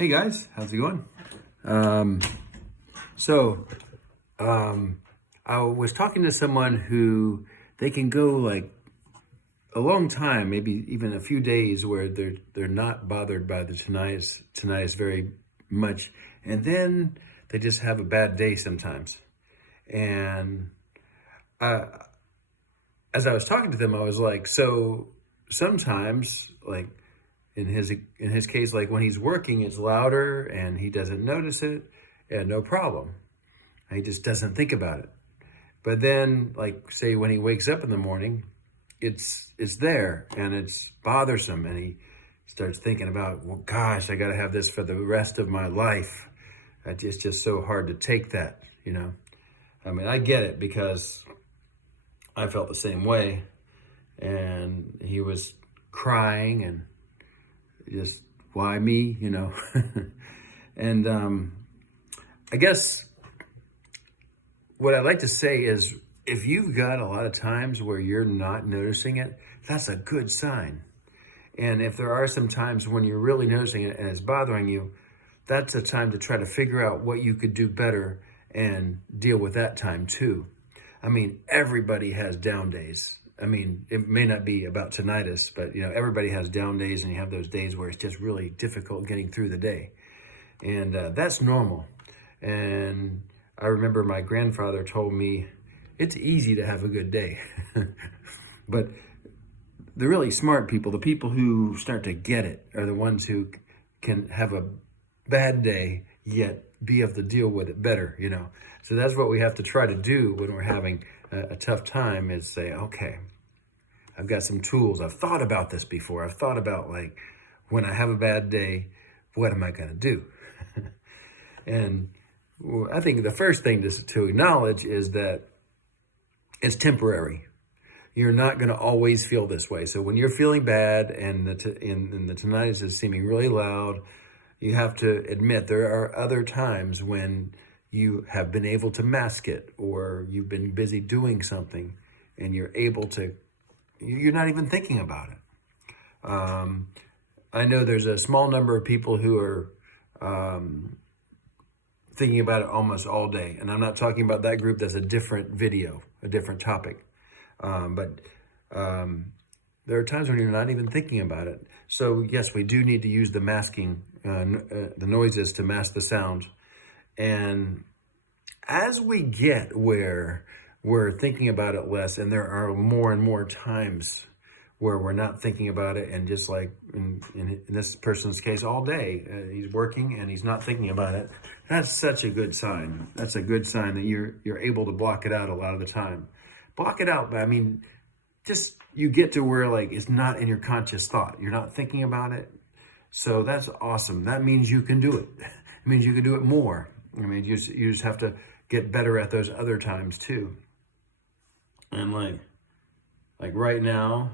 Hey guys, how's it going? Um, so, I was talking to someone who they can go like a long time, maybe even a few days, where they're not bothered by the tinnitus very much, and then they just have a bad day sometimes. And uh, as I was talking to them, I was like, so sometimes like in his case, like when he's working, it's louder and he doesn't notice it, and no problem. He just doesn't think about it. But then, like say when he wakes up in the morning, it's there and it's bothersome, and he starts thinking about, well, gosh, I got to have this for the rest of my life. It's just so hard to take that. I mean, I get it because I felt the same way, and he was crying and just, why me? And I guess what I'd like to say is, if you've got a lot of times where you're not noticing it, that's a good sign. And if there are some times when you're really noticing it and it's bothering you, that's a time to try to figure out what you could do better and deal with that time too. I mean, everybody has down days. I mean, it may not be about tinnitus, but everybody has down days, and you have those days where it's just really difficult getting through the day. And that's normal. And I remember my grandfather told me it's easy to have a good day. But the really smart people, the people who start to get it, are the ones who can have a bad day yet be able to deal with it better. So that's what we have to try to do when we're having a tough time, is say, okay, I've got some tools. I've thought about this before. I've thought about, like, when I have a bad day, what am I going to do? And I think the first thing to acknowledge is that it's temporary. You're not going to always feel this way. So when you're feeling bad and the tinnitus is seeming really loud, you have to admit there are other times when you have been able to mask it, or you've been busy doing something and you're not even thinking about it. I know there's a small number of people who are thinking about it almost all day. And I'm not talking about that group. That's a different video, a different topic. But there are times when you're not even thinking about it. So yes, we do need to use the masking, the noises to mask the sounds. And as we get where we're thinking about it less, and there are more and more times where we're not thinking about it, and just like in this person's case, all day, he's working and he's not thinking about it. That's such a good sign. That's a good sign that you're able to block it out a lot of the time. Block it out, but I mean, just you get to where, like, it's not in your conscious thought. You're not thinking about it. So that's awesome. That means you can do it. It means you can do it more. I mean, you just have to get better at those other times too. And like right now,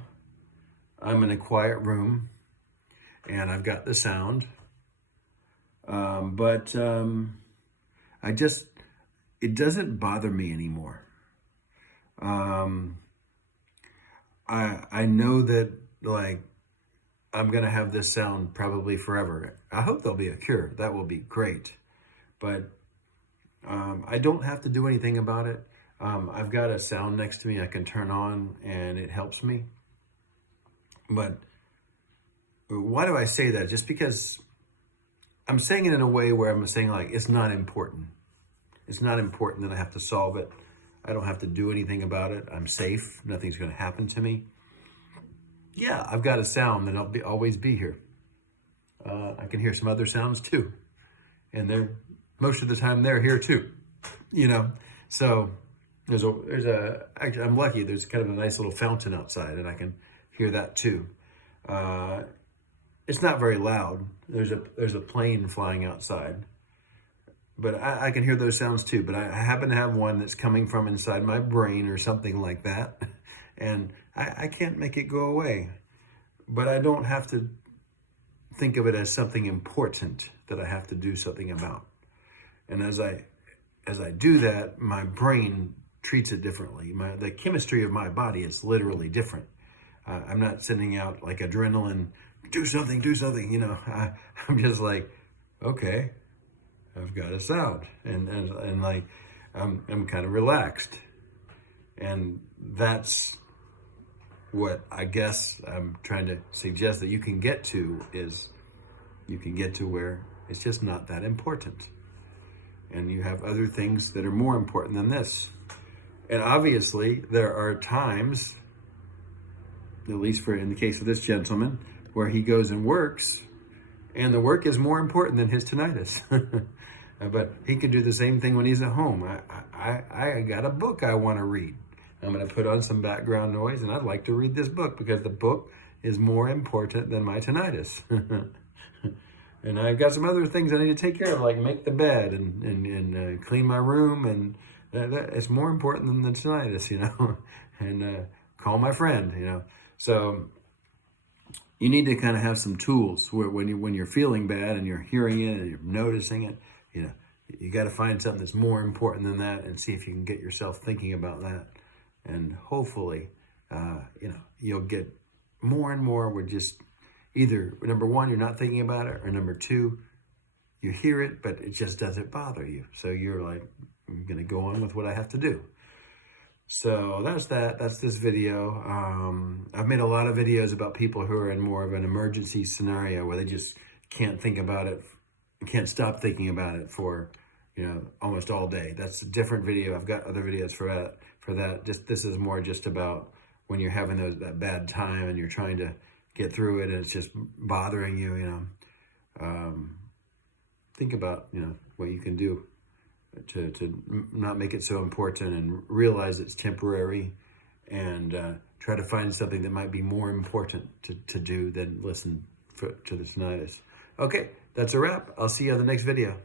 I'm in a quiet room and I've got the sound. But it doesn't bother me anymore. I know that, like, I'm gonna have this sound probably forever. I hope there'll be a cure. That will be great. But I don't have to do anything about it. I've got a sound next to me I can turn on, and it helps me. But why do I say that? Just because I'm saying it in a way where I'm saying, like, it's not important. It's not important that I have to solve it. I don't have to do anything about it. I'm safe. Nothing's going to happen to me. Yeah, I've got a sound that always be here. I can hear some other sounds too, and most of the time they're here too. So actually, I'm lucky. There's kind of a nice little fountain outside, and I can hear that too. It's not very loud. There's a plane flying outside, but I can hear those sounds too. But I happen to have one that's coming from inside my brain or something like that, and I can't make it go away. But I don't have to think of it as something important that I have to do something about. And as I do that, my brain treats it differently. The chemistry of my body is literally different. I'm not sending out like adrenaline, do something. I'm just like, okay, I've got a sound, and like I'm kind of relaxed, and that's what I guess I'm trying to suggest that you can get to is you can get to where it's just not that important, and you have other things that are more important than this. And obviously, there are times, at least for in the case of this gentleman, where he goes and works, and the work is more important than his tinnitus. But he can do the same thing when he's at home. I got a book I want to read. I'm going to put on some background noise, and I'd like to read this book because the book is more important than my tinnitus. And I've got some other things I need to take care of, like make the bed and clean my room, and it's more important than the tinnitus, you know, and call my friend, you know. So you need to kind of have some tools where when you're feeling bad and you're hearing it and you're noticing it, you know, you got to find something that's more important than that and see if you can get yourself thinking about that. And hopefully, you know, you'll get more and more with just either, number one, you're not thinking about it, or number two, you hear it, but it just doesn't bother you. So you're like, I'm going to go on with what I have to do. So that's that. That's this video. I've made a lot of videos about people who are in more of an emergency scenario where they just can't think about it, can't stop thinking about it for, you know, almost all day. That's a different video. I've got other videos for that. This is more just about when you're having that bad time and you're trying to get through it and it's just bothering you, you know. Think about, you know, what you can do to not make it so important and realize it's temporary, and try to find something that might be more important to do than listen to the tinnitus. Okay, that's a wrap. I'll see you on the next video.